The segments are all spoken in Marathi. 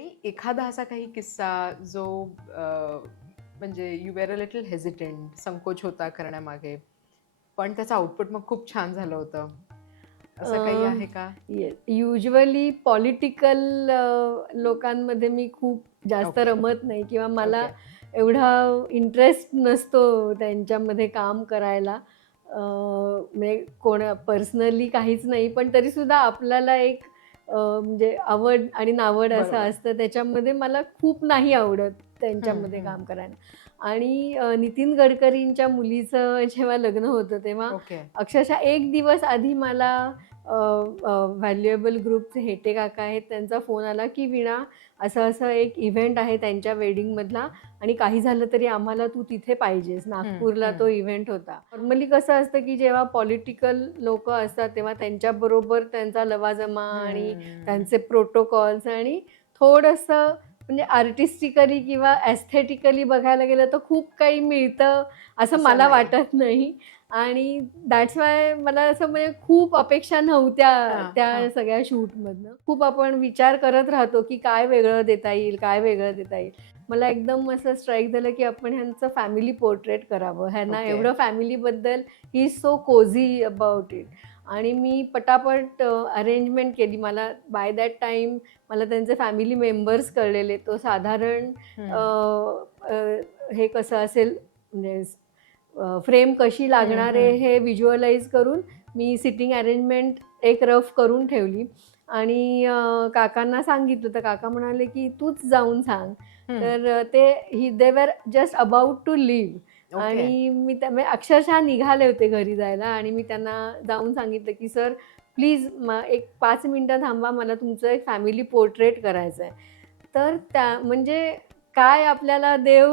आणि एखादा असा काही किस्सा जो म्हणजे you were a little hesitant संकोच होता करण्यामागे पण त्याचं आउटपुट मग खूप छान झालं होतं असं काही आहे का युजली पॉलिटिकल लोकांमध्ये मी खूप जास्त Okay. रमत नाही किंवा मला Okay. एवढा इंटरेस्ट नसतो त्यांच्यामध्ये काम करायला म्हणजे कोण पर्सनली काहीच नाही पण तरीसुद्धा आपल्याला एक म्हणजे आवड आणि नावड असं. असतं त्याच्यामध्ये मला खूप नाही आवडत त्यांच्यामध्ये. काम करायला आणि नितीन गडकरींच्या मुलीचं जेव्हा लग्न होतं तेव्हा अक्षरशः एक दिवस आधी मला व्हॅल्युएबल ग्रुपचे हेटे काका आहेत. त्यांचा फोन आला की विणा असं असं एक इव्हेंट आहे त्यांच्या वेडिंगमधला आणि काही झालं तरी आम्हाला तू तिथे पाहिजेस. नागपूरला. तो इव्हेंट होता. नॉर्मली कसं असतं की जेव्हा पॉलिटिकल लोक असतात तेव्हा त्यांच्याबरोबर त्यांचा लवाजमा आणि त्यांचे प्रोटोकॉल्स आणि थोडंसं म्हणजे आर्टिस्टिकली किंवा ॲस्थेटिकली बघायला गेलं तर खूप काही मिळतं असं मला. वाटत नाही. आणि दॅट्स वाय मला असं म्हणजे खूप अपेक्षा नव्हत्या त्या. सगळ्या शूटमधनं. खूप आपण विचार करत राहतो की काय वेगळं देता येईल काय वेगळं देता येईल. मला एकदम असं स्ट्राईक झालं की आपण ह्यांचं फॅमिली पोर्ट्रेट करावं. ह्यांना Okay. एवढं फॅमिलीबद्दल he is so cosy about it आणि मी पटापट अरेंजमेंट केली. मला बाय दॅट टाईम मला त्यांचे फॅमिली मेंबर्स कळलेले. तो साधारण हे कसं असेल म्हणजे फ्रेम कशी लागणार आहे. हे व्हिज्युअलाइज करून मी सिटिंग अरेंजमेंट एक रफ करून ठेवली. आणि काकांना सांगितलं. तर काका म्हणाले की तूच जाऊन सांग. तर ते ही दे were just about to leave. आणि मी त्या अक्षरशः निघाले होते घरी जायला. आणि मी त्यांना जाऊन सांगितलं की सर प्लीज म एक पाच मिनटं थांबा. मला तुमचं एक फॅमिली पोर्ट्रेट करायचं आहे तर त्या म्हणजे काय आपल्याला देव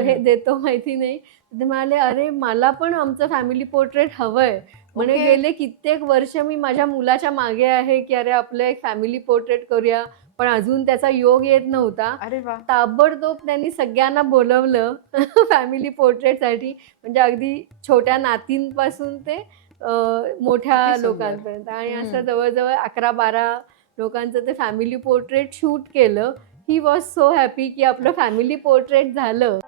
हे. देतो माहिती नाही ते म्हणाले अरे मला पण आमचं फॅमिली पोर्ट्रेट हवंय म्हणे ओके. गेले कित्येक वर्ष मी माझ्या मुलाच्या मागे आहे की अरे आपलं एक फॅमिली पोर्ट्रेट करूया पण अजून त्याचा योग येत नव्हता अरे वा ताबडतोब त्यांनी सगळ्यांना बोलवलं फॅमिली पोर्ट्रेटसाठी म्हणजे अगदी छोट्या नातींपासून ते मोठ्या. लोकांपर्यंत आणि असं. जवळजवळ अकरा बारा लोकांचं ते फॅमिली पोर्ट्रेट शूट केलं ही वॉज सो हॅपी की आपलं फॅमिली पोर्ट्रेट झालं.